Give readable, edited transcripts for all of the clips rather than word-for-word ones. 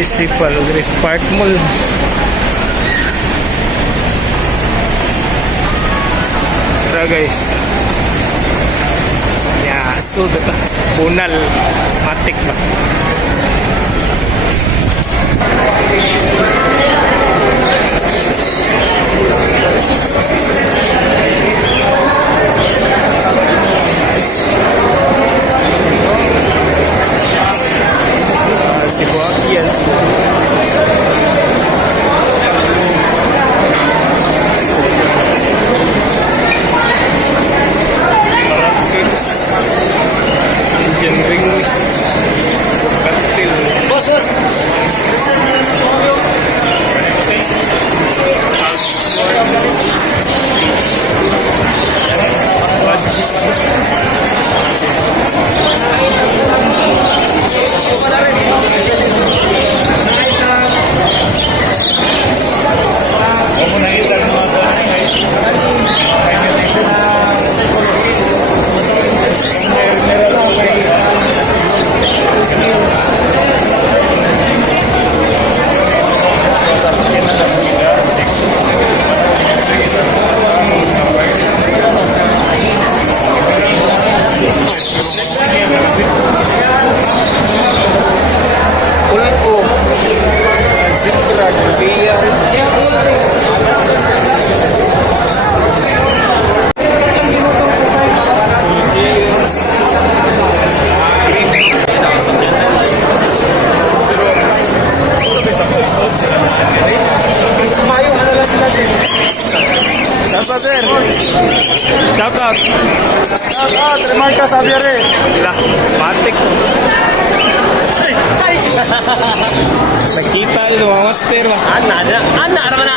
festival dari Parkmall. Tara guys. Ya, so data bunal matik ba. Si avian Shout out. Shout out, terima kasih aviary. Gila, matik. Nakita itu mga master mah. Anak naman na.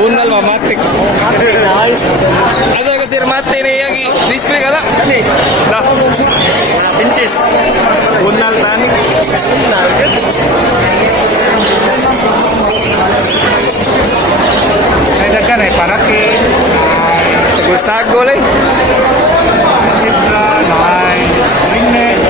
Bunal mah matik. Asa ka sir mati ni yang display kala? Kani. Lah. Pinches. Bunal tani. Bunal. Ay dagan ay parakin. Sagol-sagol eh. Sibra, ay ringnet.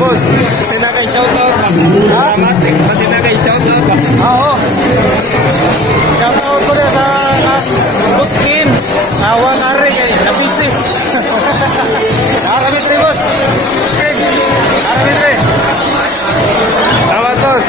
Boss, kasi na kay shoutout ba? Matik, kasi na kay shoutout ba? Oo. Shoutout ko na sa Buskin. Awa na rin kay Napisi. Nakakamit rin boss. Buskin. Nakakamit rin. Salamat boss.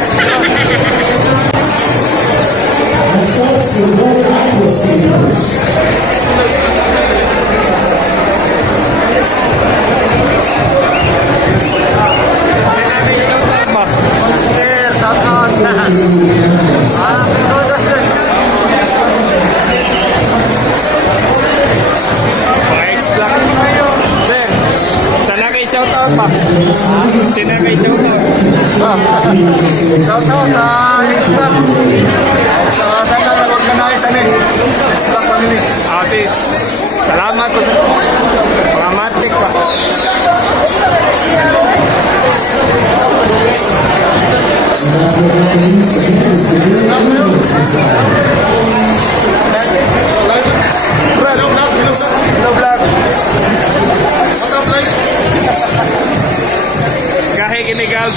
Shoutout pa. Sino kay shoutout? Shoutout sa Xbox. Sa ganda na organize namin. Xbox family. Sis, salamat po sa mga matik pa. Hello vlog. Kahit kinigal.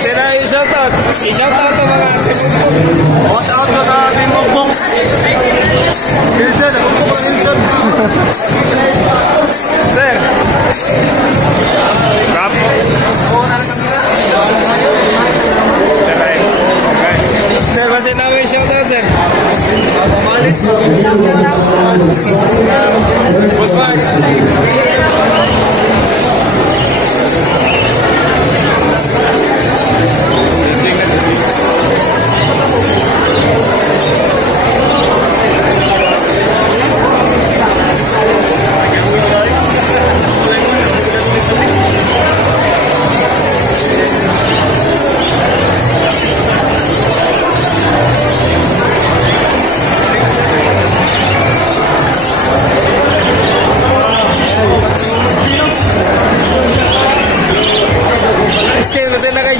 Sino i-shoutout? I-shoutout ang mga Watch out ka sa ating ugbok. Pilsen, ugbok Sir. Bravo. Okay. Sir, basin namin yung shoutout, sir. Boss Mark.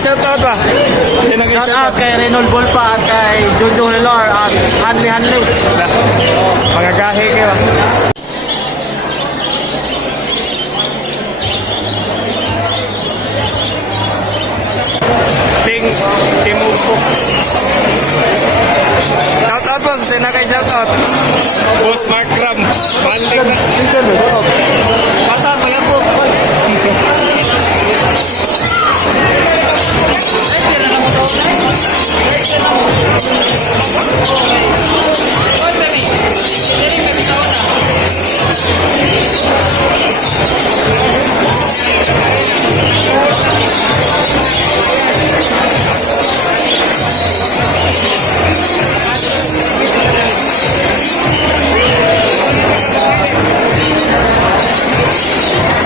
Shoutout ba? Shout out kay Reynold Bolpa at kay Jojo Hilar at Hanli. Mga gahe kayo. Ting Ugbok. Shoutout po, sina kay shoutout. Boss Mark Ram. Maling na. Bata, mga po.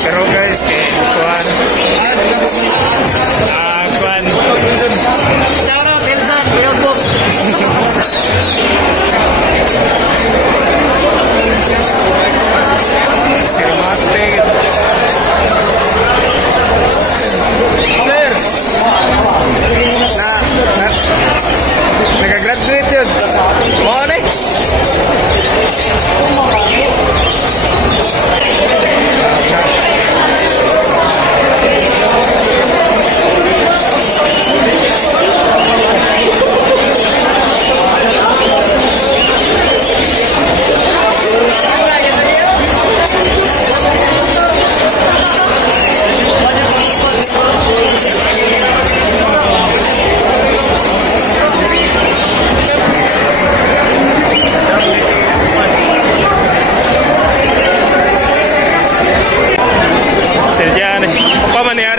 Pero guys, kuhan. Kuhan. Shout out, Elsan, Birdshow. Sirmate. Sir. Nag-graduate yun. Mga ano eh?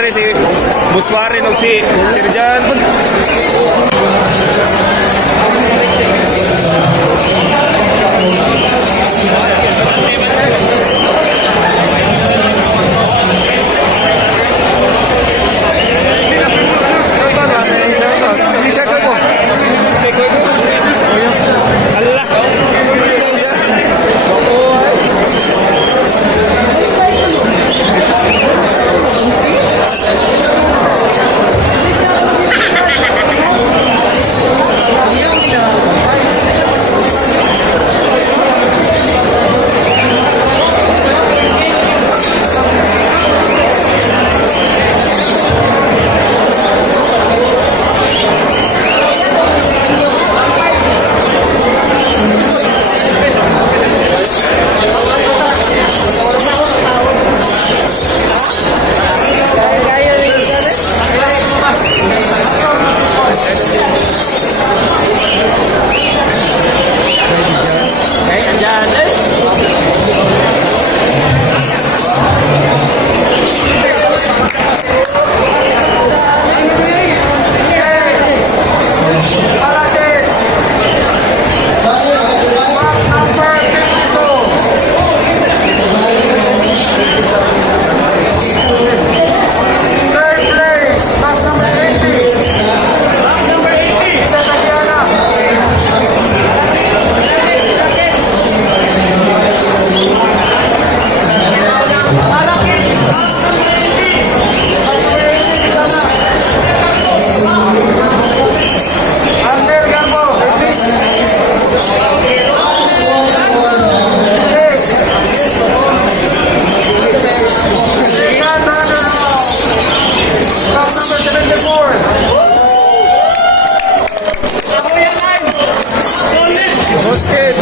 Si Buswarin o si Sirjan. Basket.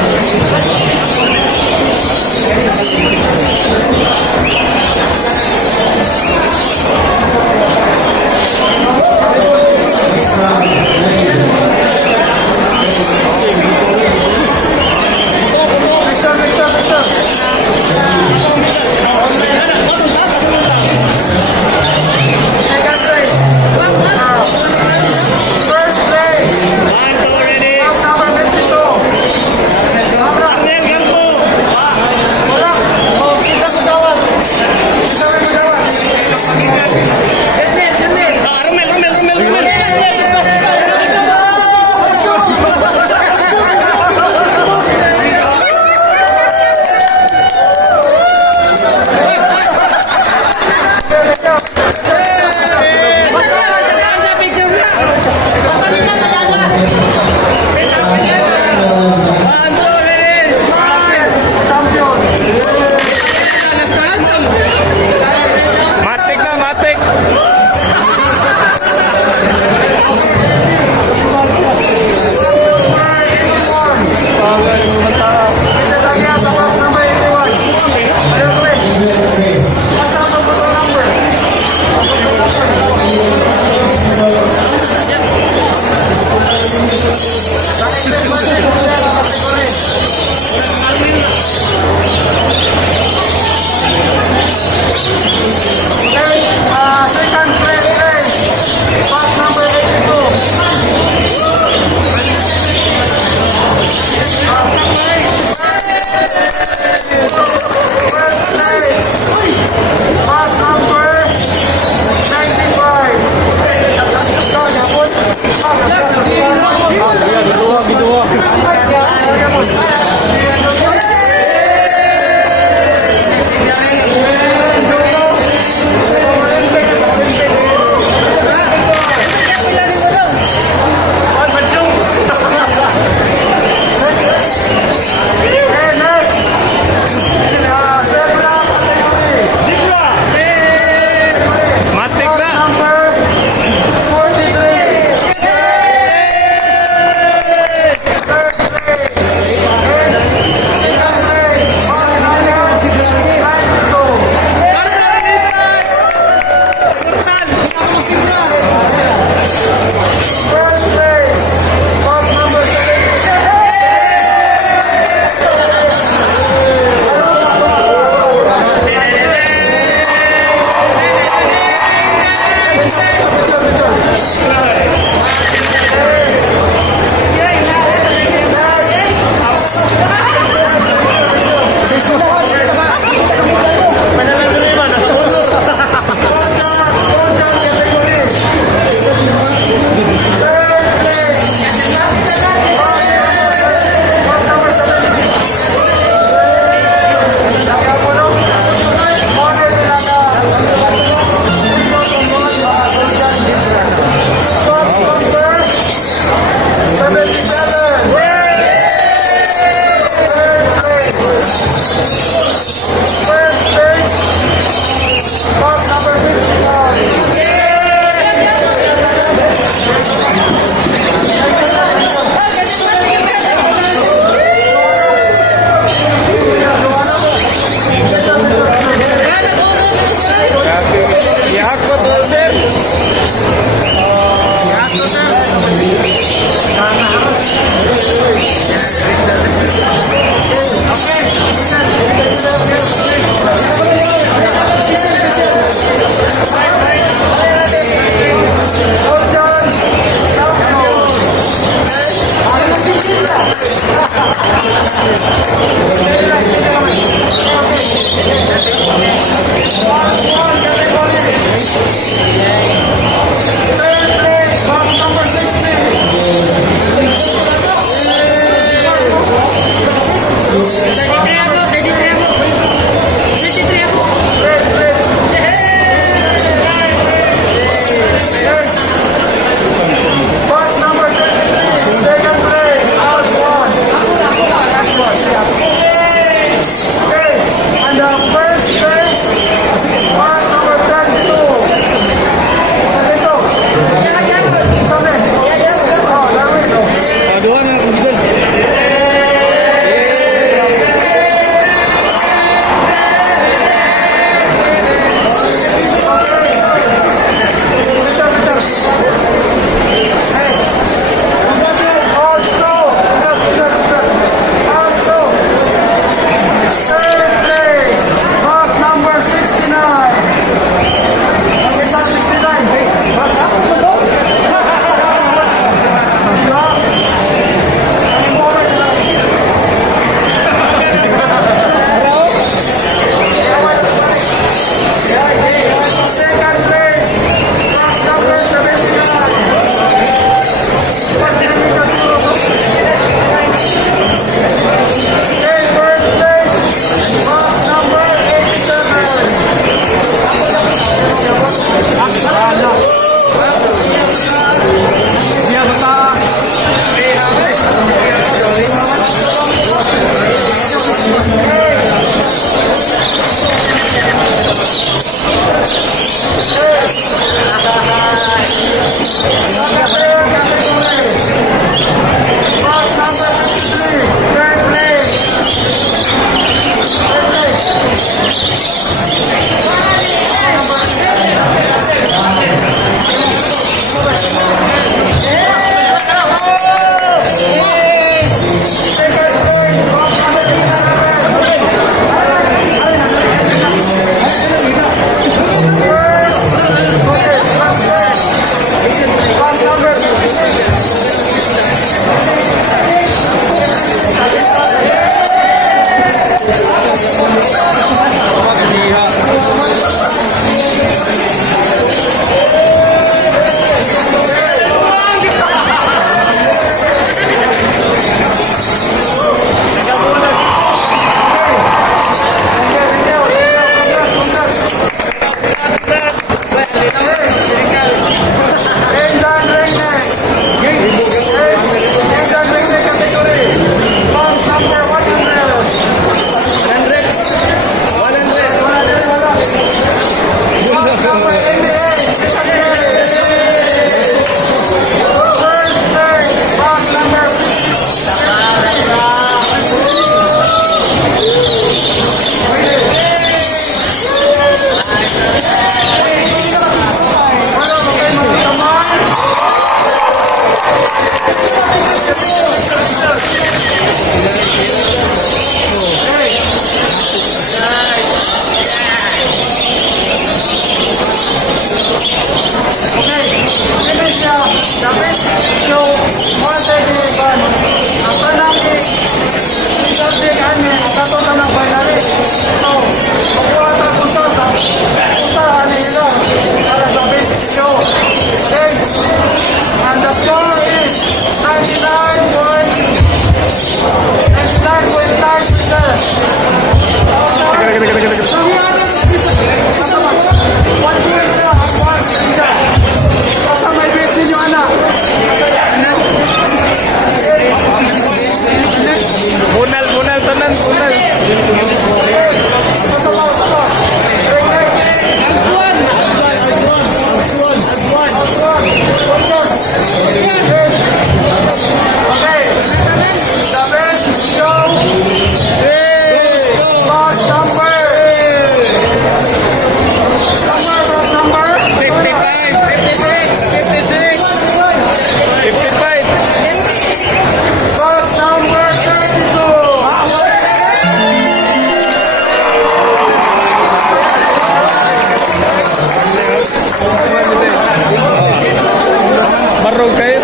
kayo.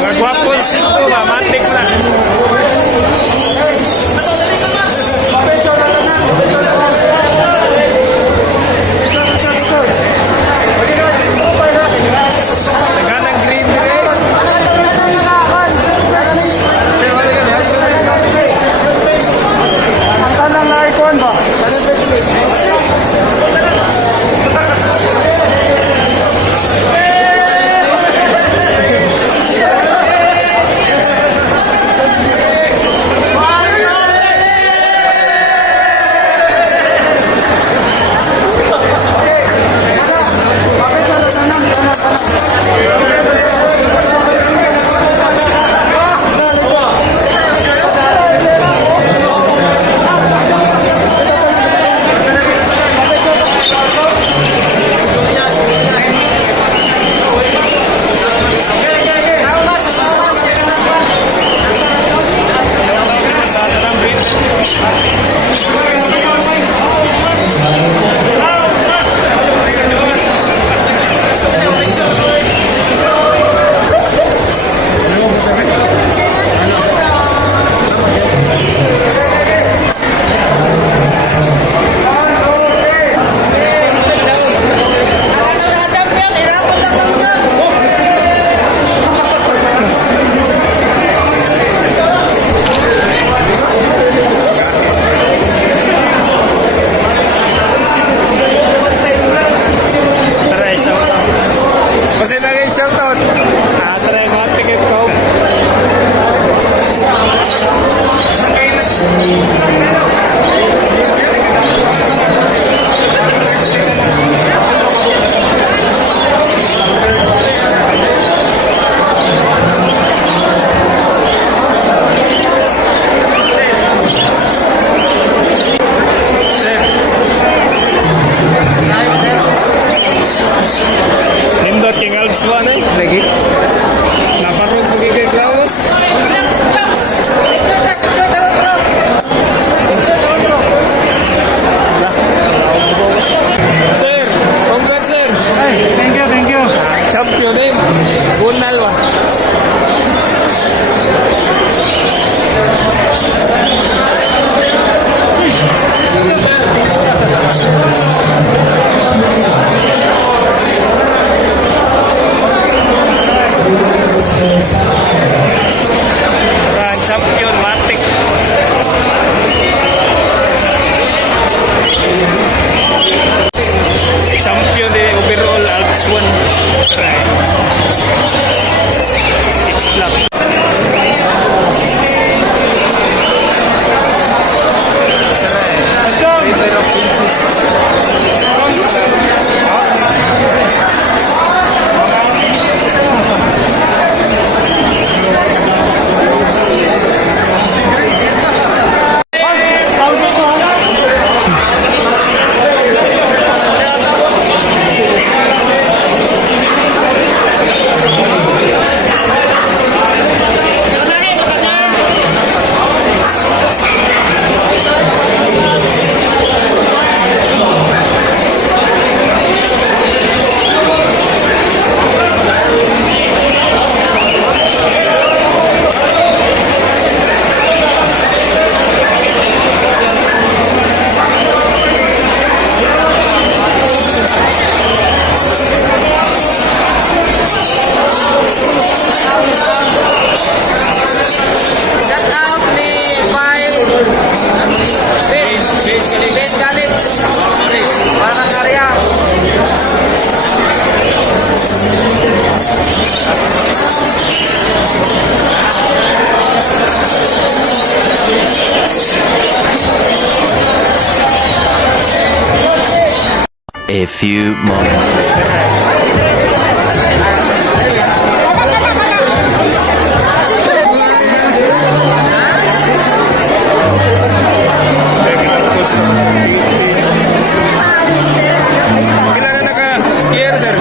Mga gwapon sito ba, matik na. Naghanang green green. Ang tanang na icon ba? A few moments. Kailan na naka-year, sir?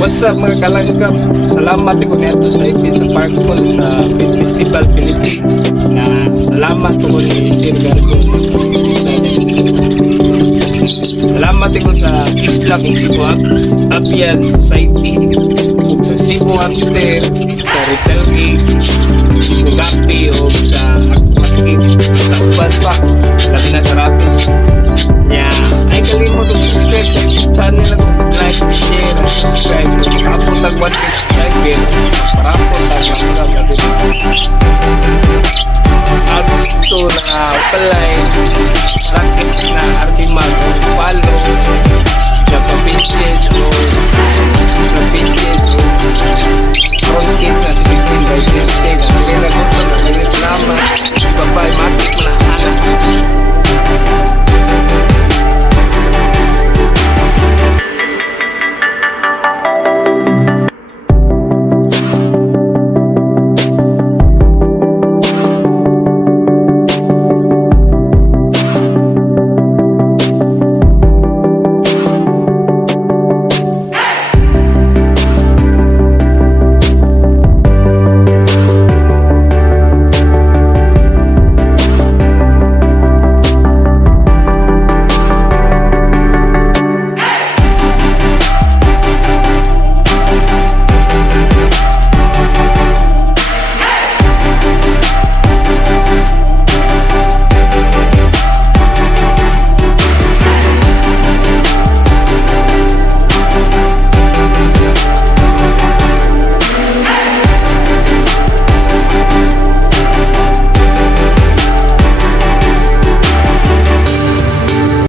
What's up mga kalanggam? Salamat ko nito sa ibig sa Parkmall sa Film Festival Philippines na salamat ko ni Sir Gargo. Salamat ko sa Kids Vlog ng Cebu Avian Society sa Cebu Hamster, sa Retail Geek, Cebu Gapi o sa Aquascape sa uban pa labi na sa Rapid. Ay kalimot ang subscribe sa YouTube channel ako. Like, share, and subscribe. Kapon tag 1K subscriber. Parapon tag lang natin. Gusto na palay. Racket na artimag. Palo. Japa pinches o na pinches o front kit na